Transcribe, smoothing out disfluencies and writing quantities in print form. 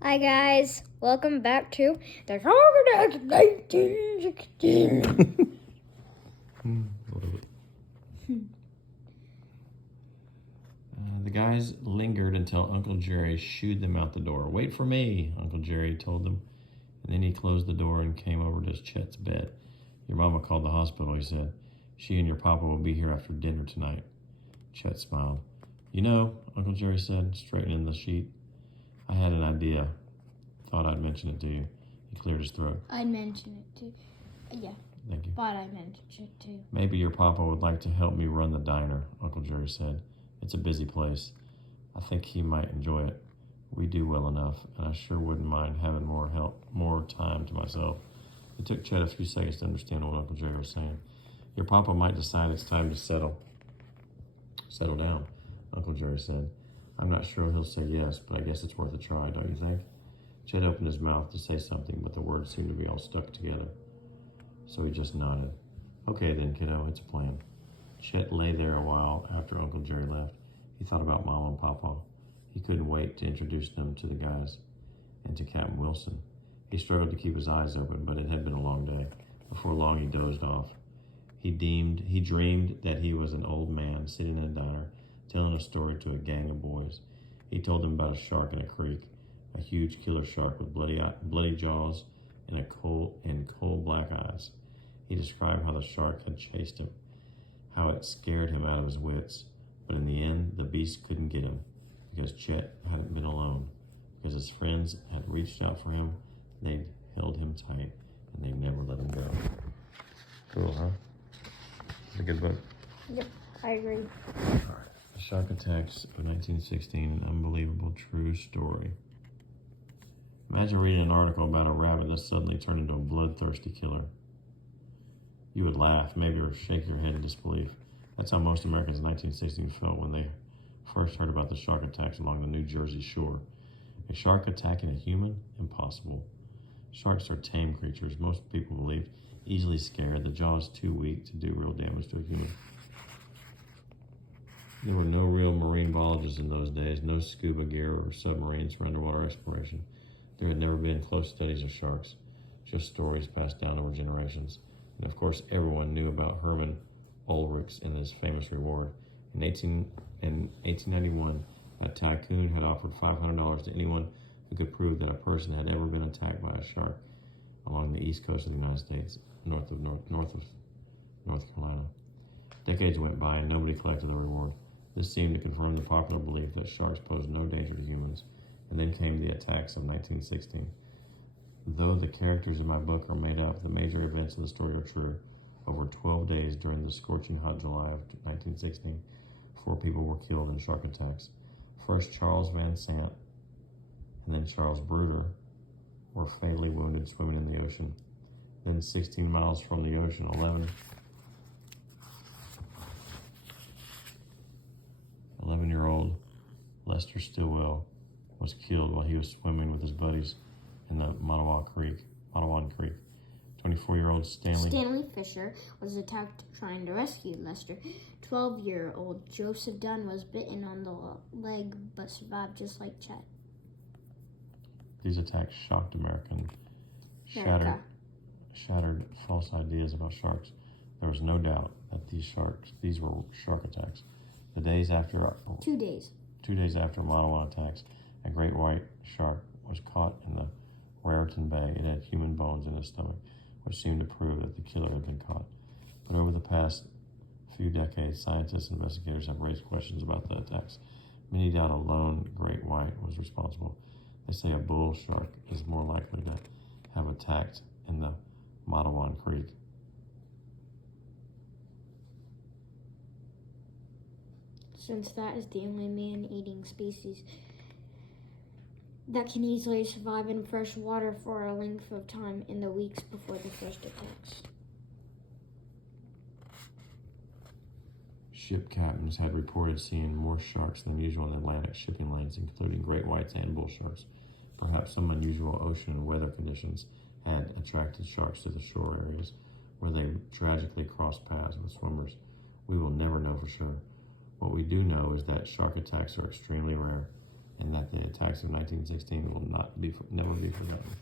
Hi guys, welcome back to the Shark Attack 1916. The guys lingered until Uncle Jerry shooed them out the door. "Wait for me," Uncle Jerry told them. And then he closed the door and came over to Chet's bed. "Your mama called the hospital," he said. "She and your papa will be here after dinner tonight." Chet smiled. "You know," Uncle Jerry said, straightening the sheet, "I had an idea. Thought I'd mention it to you." He cleared his throat. I'd mention it too. Yeah. Thank you. But I mentioned it too. "Maybe your papa would like to help me run the diner," Uncle Jerry said. "It's a busy place. I think he might enjoy it. We do well enough, and I sure wouldn't mind having more time to myself." It took Chet a few seconds to understand what Uncle Jerry was saying. "Your papa might decide it's time to settle down," Uncle Jerry said. "I'm not sure he'll say yes, but I guess it's worth a try, don't you think?" Chet opened his mouth to say something, but the words seemed to be all stuck together. So he just nodded. "Okay then, kiddo, it's a plan." Chet lay there a while after Uncle Jerry left. He thought about Mama and Papa. He couldn't wait to introduce them to the guys and to Captain Wilson. He struggled to keep his eyes open, but it had been a long day. Before long, he dozed off. He dreamed that he was an old man sitting in a diner, telling a story to a gang of boys. He told them about a shark in a creek, a huge killer shark with bloody jaws and cold black eyes. He described how the shark had chased him, how it scared him out of his wits, but in the end, the beast couldn't get him, because Chet hadn't been alone, because his friends had reached out for him, they'd held him tight, and they never let him go. Cool, huh? It's a good book. Yep, I agree. The Shark Attacks of 1916, an unbelievable true story. Imagine reading an article about a rabbit that suddenly turned into a bloodthirsty killer. You would laugh, maybe, or shake your head in disbelief. That's how most Americans in 1916 felt when they first heard about the shark attacks along the New Jersey shore. A shark attacking a human? Impossible. Sharks are tame creatures, most people believe, easily scared, the jaws too weak to do real damage to a human. There were no real marine biologists in those days, no scuba gear or submarines for underwater exploration. There had never been close studies of sharks, just stories passed down over generations. And of course, everyone knew about Herman Ulrichs and his famous reward. In 1891, a tycoon had offered $500 to anyone who could prove that a person had ever been attacked by a shark along the east coast of the United States, north of North Carolina. Decades went by and nobody collected the reward. This seemed to confirm the popular belief that sharks posed no danger to humans. And then came the attacks of 1916. Though the characters in my book are made up, the major events of the story are true. Over 12 days during the scorching hot July of 1916, 4 people were killed in shark attacks. First Charles Van Sant and then Charles Bruder were fatally wounded swimming in the ocean. Then 16 miles from the ocean, 11-year-old Lester Stillwell was killed while he was swimming with his buddies in the Matawan Creek. 24-year-old Stanley Fisher was attacked trying to rescue Lester. 12-year-old Joseph Dunn was bitten on the leg but survived just like Chet. These attacks shocked America. Shattered false ideas about sharks. There was no doubt that these were shark attacks. 2 days after Matawan attacks, a great white shark was caught in the Raritan Bay. It had human bones in its stomach, which seemed to prove that the killer had been caught. But over the past few decades, scientists and investigators have raised questions about the attacks. Many doubt a lone great white was responsible. They say a bull shark is more likely to have attacked in the Matawan Creek. Since that is the only man-eating species that can easily survive in fresh water for a length of time in the weeks before the first attacks. Ship captains had reported seeing more sharks than usual on the Atlantic shipping lanes, including great whites and bull sharks. Perhaps some unusual ocean and weather conditions had attracted sharks to the shore areas where they tragically crossed paths with swimmers. We will never know for sure. What we do know is that shark attacks are extremely rare. and that the attacks of 1916 will never be forgotten.